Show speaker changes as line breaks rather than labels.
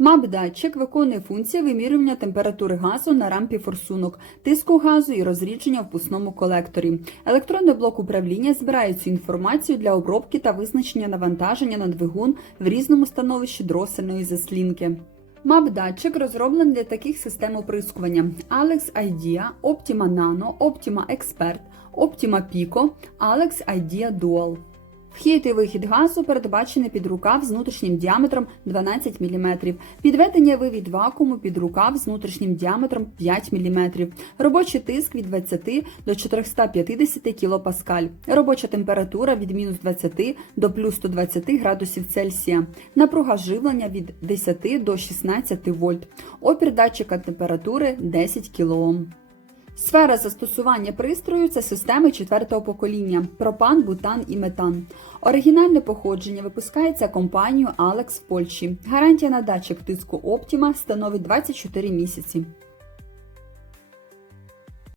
МАП-датчик виконує функцію вимірювання температури газу на рампі форсунок, тиску газу і розрідження в пусному колекторі. Електронний блок управління збирає цю інформацію для обробки та визначення навантаження на двигун в різному становищі дросельної заслінки. МАП-датчик розроблений для таких систем оприскування: Alex IDEA, Optima Nano, Optima Expert, Optima Pico, Alex IDEA Dual. Вхід і вихід газу передбачений під рукав з внутрішнім діаметром 12 мм. Підведення вивід вакууму під рукав з внутрішнім діаметром 5 мм. Робочий тиск від 20 до 450 кПа. Робоча температура від мінус 20 до плюс 120 градусів Цельсія. Напруга живлення від 10 до 16 вольт. Опір датчика температури 10 кОм. Сфера застосування пристрою це системи четвертого покоління пропан, бутан і метан. Оригінальне походження випускається компанією Alex в Польщі. Гарантія на датчик тиску Optima становить 24 місяці.